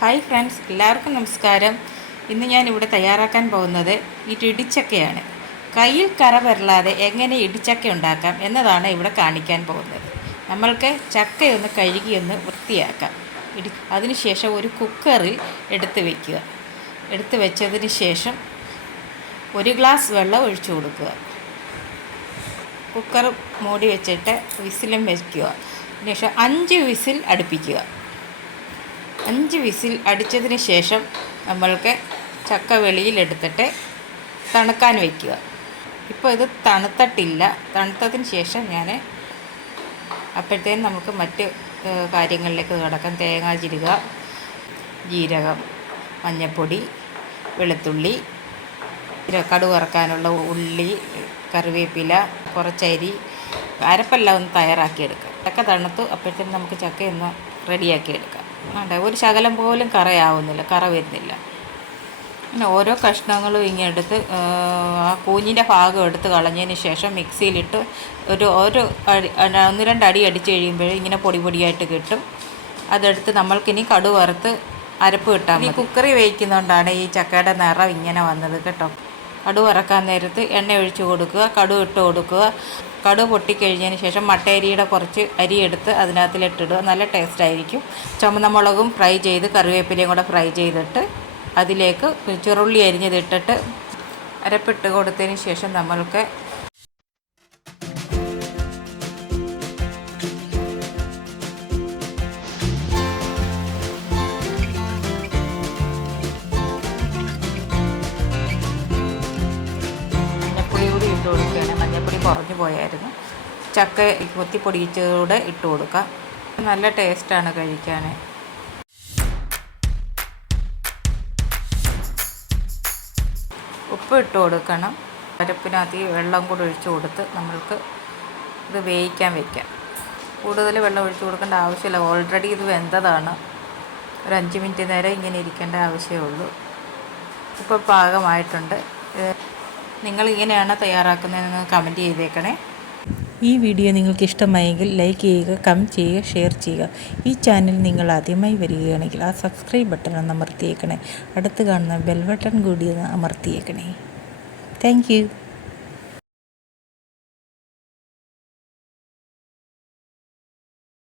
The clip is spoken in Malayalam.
ഹായ് ഫ്രണ്ട്സ്, എല്ലാവർക്കും നമസ്കാരം. ഇന്ന് ഞാനിവിടെ തയ്യാറാക്കാൻ പോകുന്നത് ഈ ഇടിച്ചക്കയാണ്. കയ്യിൽ കറ വരലാതെ എങ്ങനെ ഇടിച്ചക്ക ഉണ്ടാക്കാം എന്നതാണ് ഇവിടെ കാണിക്കാൻ പോകുന്നത്. നമ്മൾക്ക് ചക്കയൊന്ന് കഴുകിയൊന്ന് വൃത്തിയാക്കാം. അതിനുശേഷം ഒരു കുക്കറിൽ എടുത്ത് വയ്ക്കുക. എടുത്ത് വെച്ചതിന് ശേഷം ഒരു ഗ്ലാസ് വെള്ളം ഒഴിച്ചു കൊടുക്കുക. കുക്കർ മൂടി വെച്ചിട്ട് വിസിലും വയ്ക്കുക. അതിനുശേഷം 5 വിസിൽ അടുപ്പിക്കുക. 5 വിസിൽ അടിച്ചതിന് ശേഷം നമ്മൾക്ക് ചക്ക വെളിയിലെടുത്തിട്ട് തണുക്കാൻ വയ്ക്കുക. ഇപ്പോൾ ഇത് തണുത്തിട്ടില്ല. തണുത്തതിന് ശേഷം ഞാൻ അപ്പോഴത്തേനും നമുക്ക് മറ്റ് കാര്യങ്ങളിലേക്ക് കിടക്കാം. തേങ്ങ ചിരുക, ജീരകം, മഞ്ഞൾപ്പൊടി, വെളുത്തുള്ളി, കടുക് വറക്കാനുള്ള ഉള്ളി, കറിവേപ്പില, കുറച്ചരി, അരപ്പെല്ലാം ഒന്ന് തയ്യാറാക്കിയെടുക്കുക. ചക്ക തണുത്തു. അപ്പോഴത്തേനും നമുക്ക് ചക്കയൊന്ന് റെഡിയാക്കിയെടുക്കാം. ഒരു ശകലം പോലും കറ വരുന്നില്ല. പിന്നെ ഓരോ കഷ്ണങ്ങളും ഇങ്ങനെ എടുത്ത് ആ കൂഞ്ഞിൻ്റെ ഭാഗം എടുത്ത് കളഞ്ഞതിന് ശേഷം മിക്സിയിലിട്ട് ഓരോ 1-2 അടി അടിച്ച് കഴിയുമ്പോൾ ഇങ്ങനെ പൊടിയായിട്ട് കിട്ടും. അതെടുത്ത് നമ്മൾക്കിനി കടുക് വറുത്ത് അരപ്പ് കിട്ടാൻ മതി. കുക്കറി വേവിക്കുന്നതുകൊണ്ടാണ് ഈ ചക്കയുടെ നിറം ഇങ്ങനെ വന്നത് കേട്ടോ. കടുക് വറക്കാൻ നേരത്ത് എണ്ണ ഒഴിച്ച് കൊടുക്കുക, കടുക് ഇട്ട് കൊടുക്കുക. കടുക് പൊട്ടിക്കഴിഞ്ഞതിന് ശേഷം മട്ടയരിയുടെ കുറച്ച് അരിയെടുത്ത് അതിനകത്തിലിട്ടിടുക. നല്ല ടേസ്റ്റായിരിക്കും. ചുമന്ന മുളകും ഫ്രൈ ചെയ്ത് കറിവേപ്പിലയും കൂടെ ഫ്രൈ ചെയ്തിട്ട് അതിലേക്ക് ചെറുള്ളി അരിഞ്ഞതിട്ടിട്ട് അരപ്പിട്ട് കൊടുത്തതിന് ശേഷം നമ്മൾക്ക് മഞ്ഞൾപ്പൊടി കൂടി ഇട്ട് കൊടുക്കുകയാണ്. മഞ്ഞൾപ്പൊടി കുറഞ്ഞു പോയായിരുന്നു. ചക്ക കൊത്തിപ്പൊടിച്ചൂടെ ഇട്ട് കൊടുക്കാം. നല്ല ടേസ്റ്റാണ് കഴിക്കാൻ. ഉപ്പ് ഇട്ട് കൊടുക്കണം. അരപ്പിനകത്ത് വെള്ളം കൂടി ഒഴിച്ച് കൊടുത്ത് നമ്മൾക്ക് ഇത് വേവിക്കാൻ വയ്ക്കാം. കൂടുതൽ വെള്ളം ഒഴിച്ച് കൊടുക്കേണ്ട ആവശ്യമില്ല. ഓൾറെഡി ഇത് വെന്തതാണ്. ഒരു 5 മിനിറ്റ് നേരം ഇങ്ങനെ ഇരിക്കേണ്ട ആവശ്യമേ ഉള്ളൂ. ഇപ്പോൾ പാകമായിട്ടുണ്ട്. നിങ്ങൾ ഇങ്ങനെയാണ് തയ്യാറാക്കുന്നതെന്ന് കമൻറ്റ് ചെയ്തേക്കണേ. ഈ വീഡിയോ നിങ്ങൾക്ക് ഇഷ്ടമായെങ്കിൽ ലൈക്ക് ചെയ്യുക, കമൻറ്റ് ചെയ്യുക, ഷെയർ ചെയ്യുക. ഈ ചാനൽ നിങ്ങൾ ആദ്യമായി വരികയാണെങ്കിൽ ആ സബ്സ്ക്രൈബ് ബട്ടൺ ഒന്ന് അമർത്തിയേക്കണേ. അടുത്ത് കാണുന്ന ബെൽ ബട്ടൺ കൂടി ഒന്ന് അമർത്തിയേക്കണേ. Thank you.